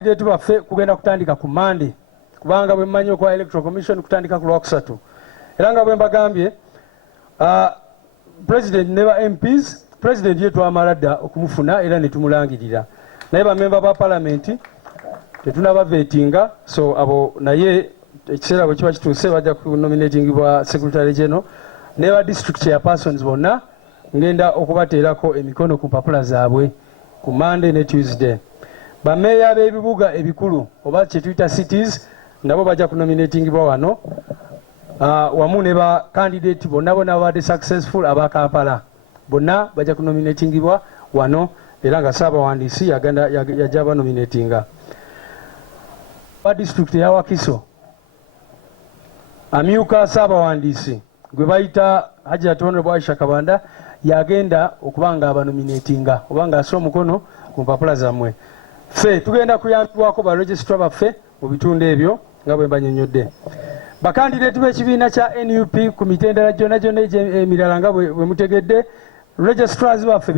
Bakandidate baffe kugenda kutandika ku Monday kubanga bwe mmanyi kwa Electoral Commission kutandika ku Lwokusatu. Era nga bwe mbagambye President ne ba MPs, President yetu amala dda okumufuna era ne tumulangirira. Naye ba member ba Parliament tetunaba vetinga, so abo naye ekiseera bwe kiba kituuse bajja ku nominating bwa Secretary General ne ba district chairpersons bonna ngenda okubateerako emikono ku mpapula zaabwe ku Monday ne Tuesday. Bameeya b'ebibuga ebikulu oba kye tuyita cities nabo bajja kunominatingibwa wano wamu ne ba candidate bonna babadde successful aba Kampala bonna bajja kunominatingibwa wano era nga Ssaabawandiisi yajja banominatinga. Ba district ya Wakiso amyuka Ssaabawandiisi gwe bayita Hajjat Honorable Aisha Kabanda yagenda okubanga abanominatinga obanga asa omukono ku mpapula zammwe. Ffe tugenda kuyambibwako ba registrar baffe mu bitundu ebyo nga bwe mbanyonyodde. Bakandidate b'ekibiina kya NUP ku mitendera gyonna emirala nga bwe mutegedde registrars baffe